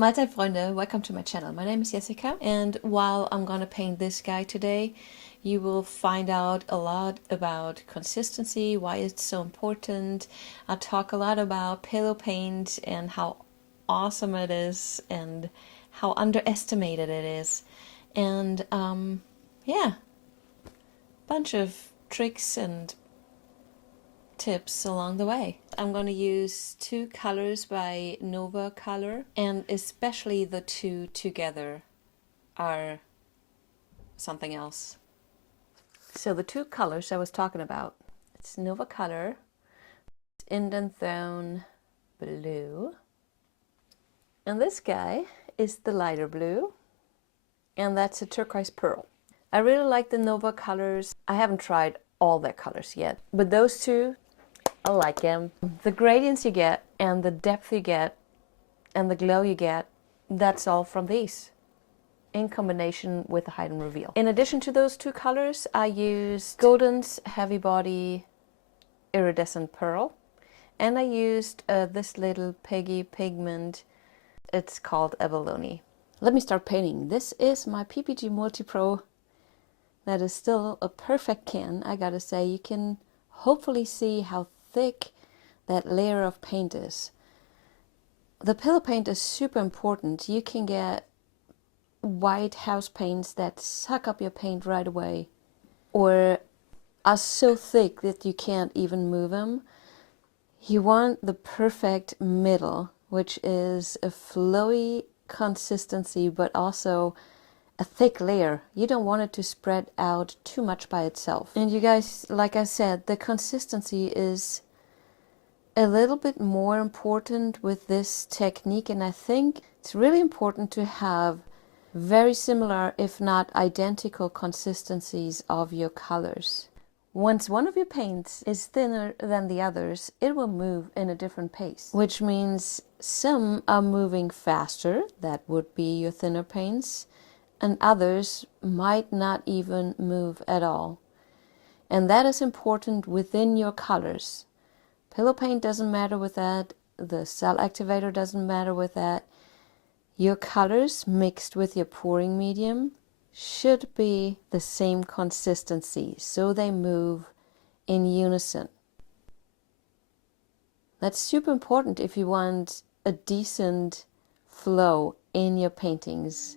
Mahlzeit Freunde, welcome to my channel. My name is Jessica, and while I'm gonna paint this guy today, you will find out a lot about consistency, why it's so important. I'll talk a lot about pillow paint and how awesome it is and how underestimated it is. And yeah, bunch of tricks and tips along the way. I'm going to use two colors by Nova Color, and especially the two together are something else. So the two colors I was talking about, it's Nova Color, Indanthrone Blue, and this guy is the lighter blue, and that's a turquoise pearl. I really like the Nova colors. I haven't tried all their colors yet, but those two, I like them. The gradients you get and the depth you get and the glow you get, that's all from these in combination with the hide and reveal. In addition to those two colors, I used Golden's Heavy Body Iridescent Pearl, and I used this little piggy pigment. It's called Abalone. Let me start painting. This is my PPG Multi Pro. That is still a perfect can, I gotta say. You can hopefully see how thick that layer of paint is. The pillow paint is super important. You can get white house paints that suck up your paint right away, or are so thick that you can't even move them. You want the perfect middle, which is a flowy consistency but also a thick layer. You don't want it to spread out too much by itself. And you guys, like I said, the consistency is a little bit more important with this technique, and I think it's really important to have very similar, if not identical, consistencies of your colors. Once one of your paints is thinner than the others, it will move in a different pace, which means some are moving faster, that would be your thinner paints, and others might not even move at all. And that is important within your colors. Pillow paint doesn't matter with that. The cell activator doesn't matter with that. Your colors mixed with your pouring medium should be the same consistency, so they move in unison. That's super important if you want a decent flow in your paintings.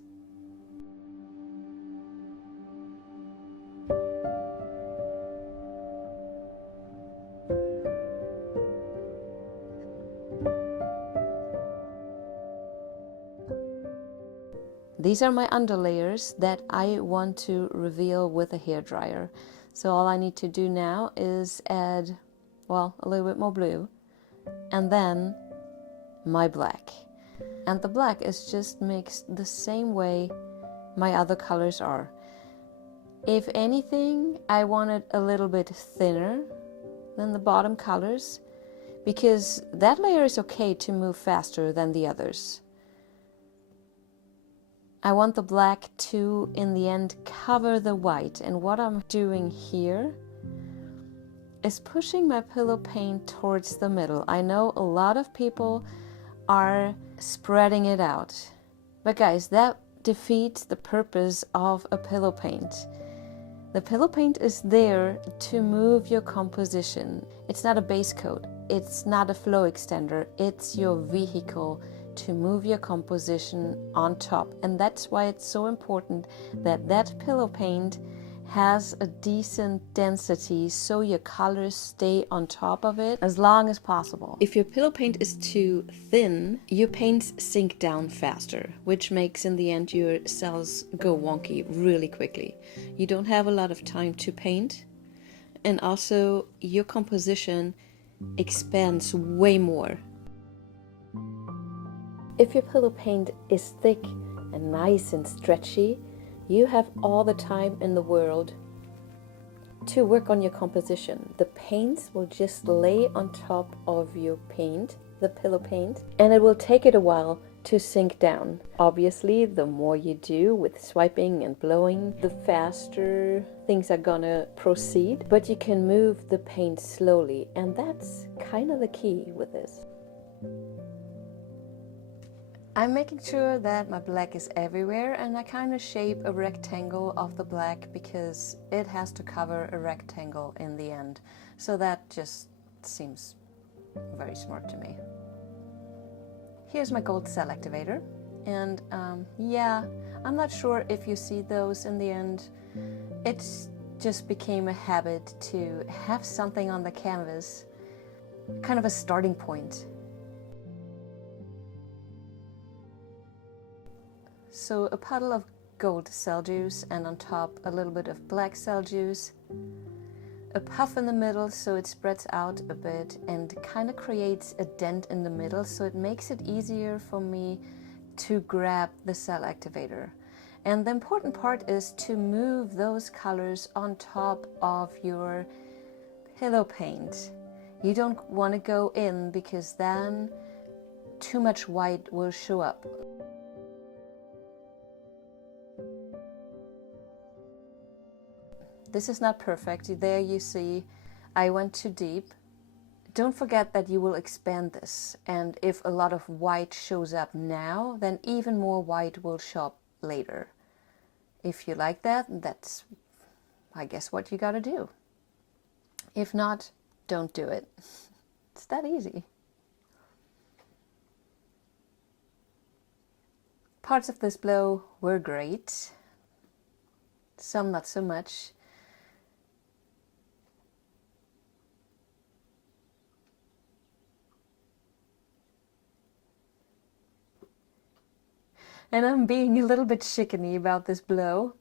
These are my underlayers that I want to reveal with a hairdryer. So all I need to do now is add, well, a little bit more blue, and then my black. And the black is just mixed the same way my other colors are. If anything, I want it a little bit thinner than the bottom colors, because that layer is okay to move faster than the others. I want the black to, in the end, cover the white. And what I'm doing here is pushing my pillow paint towards the middle. I know a lot of people are spreading it out, but guys, that defeats the purpose of a pillow paint. The pillow paint is there to move your composition. It's not a base coat. It's not a flow extender. It's your vehicle to move your composition on top. And that's why it's so important that that pillow paint has a decent density, so your colors stay on top of it as long as possible. If your pillow paint is too thin, your paints sink down faster, which makes in the end your cells go wonky really quickly. You don't have a lot of time to paint, and also your composition expands way more. If your pillow paint is thick and nice and stretchy, you have all the time in the world to work on your composition. The paints will just lay on top of your paint, the pillow paint, and it will take it a while to sink down. Obviously, the more you do with swiping and blowing, the faster things are gonna proceed, but you can move the paint slowly, and that's kind of the key with this. I'm making sure that my black is everywhere, and I kind of shape a rectangle of the black because it has to cover a rectangle in the end. So that just seems very smart to me. Here's my gold cell activator, and yeah, I'm not sure if you see those in the end. It just became a habit to have something on the canvas, kind of a starting point. So a puddle of gold cell juice, and on top a little bit of black cell juice. A puff in the middle so it spreads out a bit and kind of creates a dent in the middle, so it makes it easier for me to grab the cell activator. And the important part is to move those colors on top of your pillow paint. You don't want to go in because then too much white will show up. This is not perfect. There you see I went too deep. Don't forget that you will expand this, and if a lot of white shows up now, then even more white will show up later. If you like that, that's, I guess, what you gotta do. If not, don't do it. It's that easy. Parts of this blow were great, some not so much. And I'm being a little bit chickeny about this blow.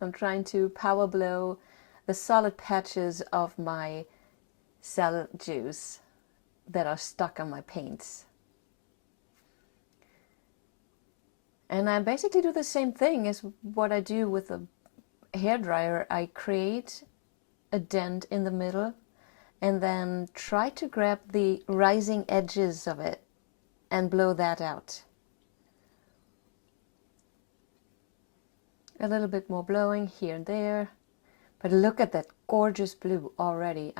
I'm trying to power blow the solid patches of my cell juice that are stuck on my paints. And I basically do the same thing as what I do with a hairdryer. I create a dent in the middle and then try to grab the rising edges of it and blow that out. A little bit more blowing here and there. But look at that gorgeous blue already.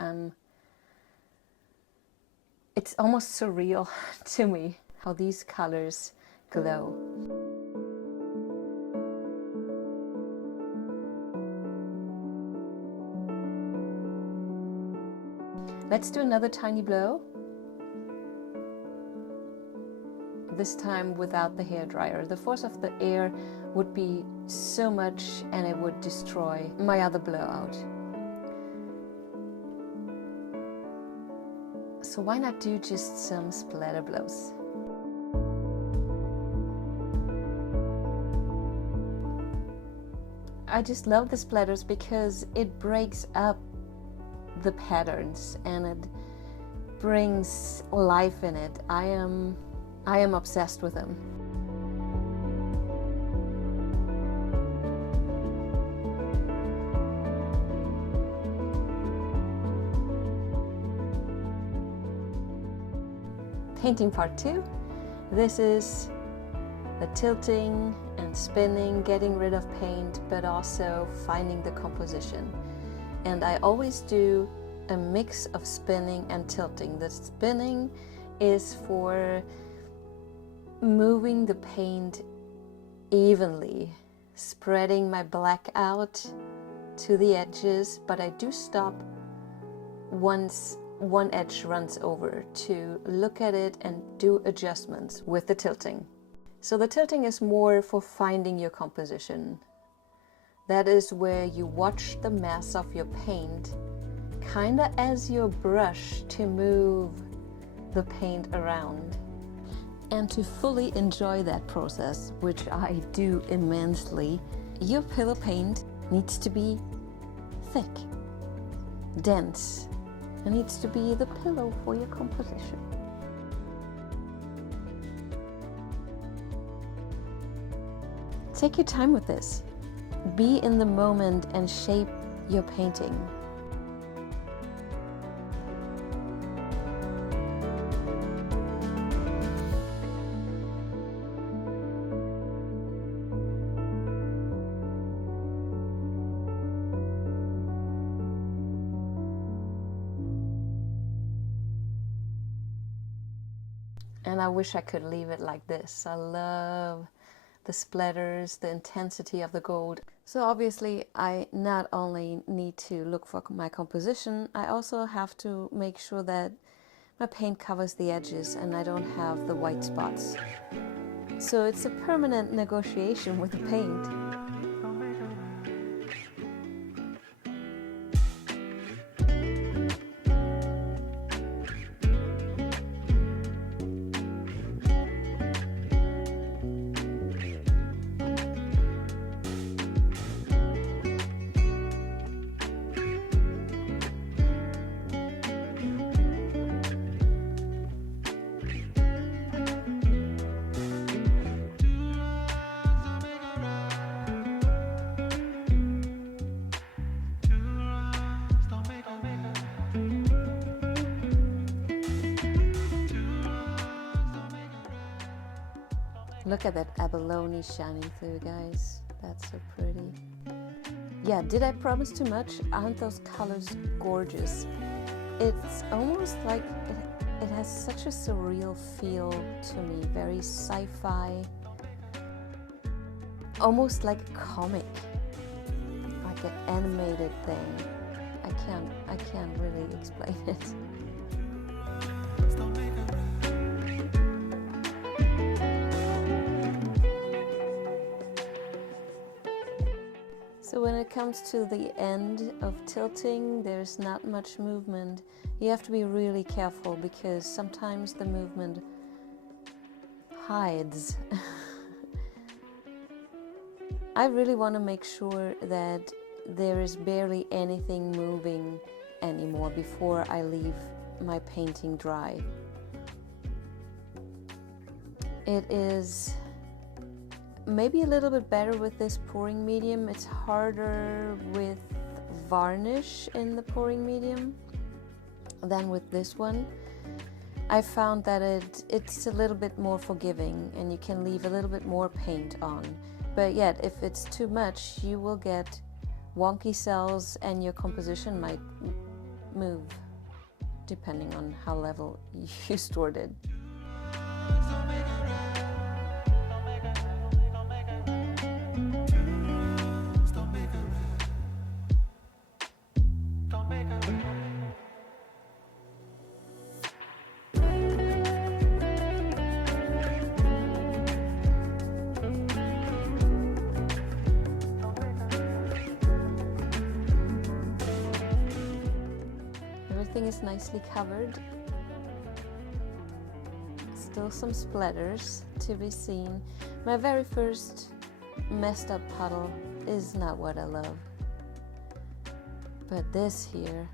It's almost surreal to me how these colors glow. Let's do another tiny blow. This time without the hairdryer. The force of the air would be so much and it would destroy my other blowout. So why not do just some splatter blows? I just love the splatters because it breaks up the patterns and it brings life in it. I am obsessed with them. Painting part 2. This is the tilting and spinning, getting rid of paint, but also finding the composition. And I always do a mix of spinning and tilting. The spinning is for moving the paint evenly, spreading my black out to the edges, but I do stop once one edge runs over to look at it and do adjustments with the tilting. So the tilting is more for finding your composition. That is where you watch the mass of your paint kinda as your brush to move the paint around. And to fully enjoy that process, which I do immensely, your pillow paint needs to be thick, dense. It needs to be the pillow for your composition. Take your time with this. Be in the moment and shape your painting. And I wish I could leave it like this. I love the splatters, the intensity of the gold. So obviously I not only need to look for my composition, I also have to make sure that my paint covers the edges and I don't have the white spots. So it's a permanent negotiation with the paint. Look at that abalone shining through, guys. That's so pretty. Yeah, did I promise too much? Aren't those colors gorgeous? It's almost like it has such a surreal feel to me. Very sci-fi. Almost like a comic. Like an animated thing. I can't really explain it. So when it comes to the end of tilting, there's not much movement. You have to be really careful because sometimes the movement hides. I really want to make sure that there is barely anything moving anymore before I leave my painting dry. It is maybe a little bit better with this pouring medium. It's harder with varnish in the pouring medium than with this one. I found that it's a little bit more forgiving and you can leave a little bit more paint on. But yet, if it's too much, you will get wonky cells and your composition might move depending on how level you stored it. Everything is nicely covered. Still some splatters to be seen. My very first messed up puddle is not what I love. But this here,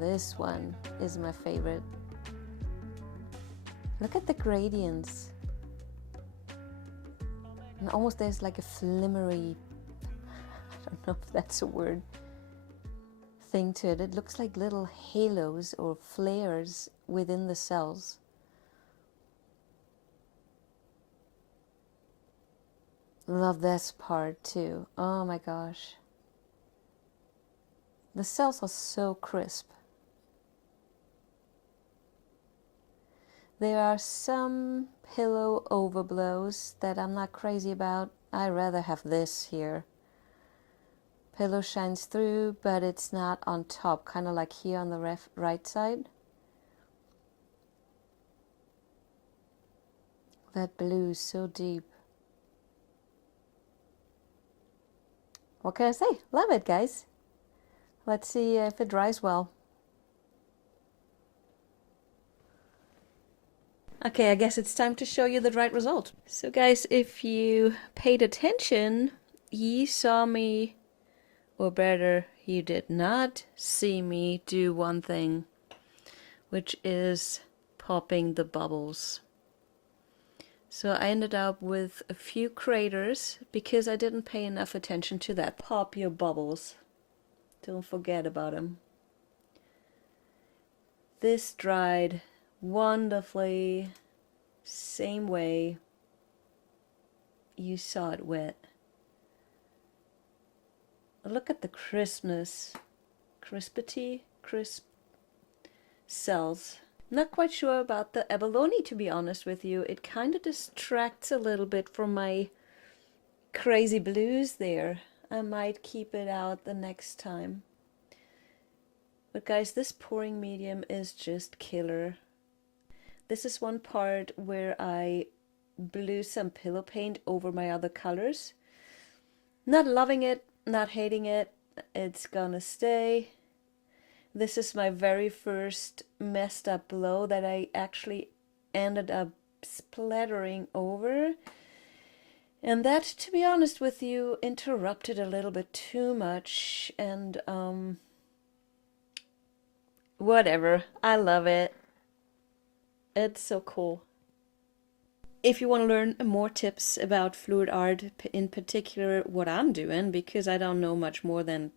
this one is my favorite. Look at the gradients. And almost there's like a flimmery, I don't know if that's a word, thing to it. It looks like little halos or flares within the cells. Love this part too. Oh my gosh. The cells are so crisp. There are some pillow overblows that I'm not crazy about. I rather have this here. Pillow shines through, but it's not on top, kind of like here on the right side. That blue is so deep. What can I say? Love it, guys. Let's see if it dries well. Okay, I guess it's time to show you the right result. So guys, if you paid attention, you saw me, or better, you did not see me do one thing, which is popping the bubbles. So I ended up with a few craters because I didn't pay enough attention to that. Pop your bubbles. Don't forget about them. This dried wonderfully, same way you saw it wet. Look at the crispness, crisp cells. Not quite sure about the abalone, to be honest with you. It kind of distracts a little bit from my crazy blues there. I might keep it out the next time. But guys, this pouring medium is just killer. This is one part where I blew some pillow paint over my other colors. Not loving it, not hating it. It's gonna stay. This is my very first messed up blow that I actually ended up splattering over. And that, to be honest with you, interrupted a little bit too much. And whatever. I love it. It's so cool. If you want to learn more tips about fluid art, in particular what I'm doing, because I don't know much more than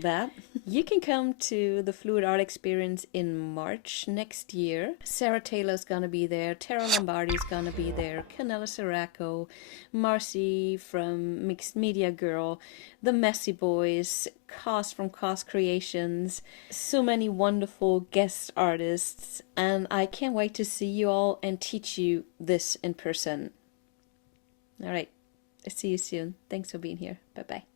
that, you can come to the Fluid Art Experience in March next year. Sarah Taylor's gonna be there, Tara Lombardi's gonna be there, Canella Siracco, Marcy from Mixed Media Girl, the Messy Boys, Cos from Cos Creations, so many wonderful guest artists, and I can't wait to see you all and teach you this in person. Alright, see you soon. Thanks for being here. Bye bye.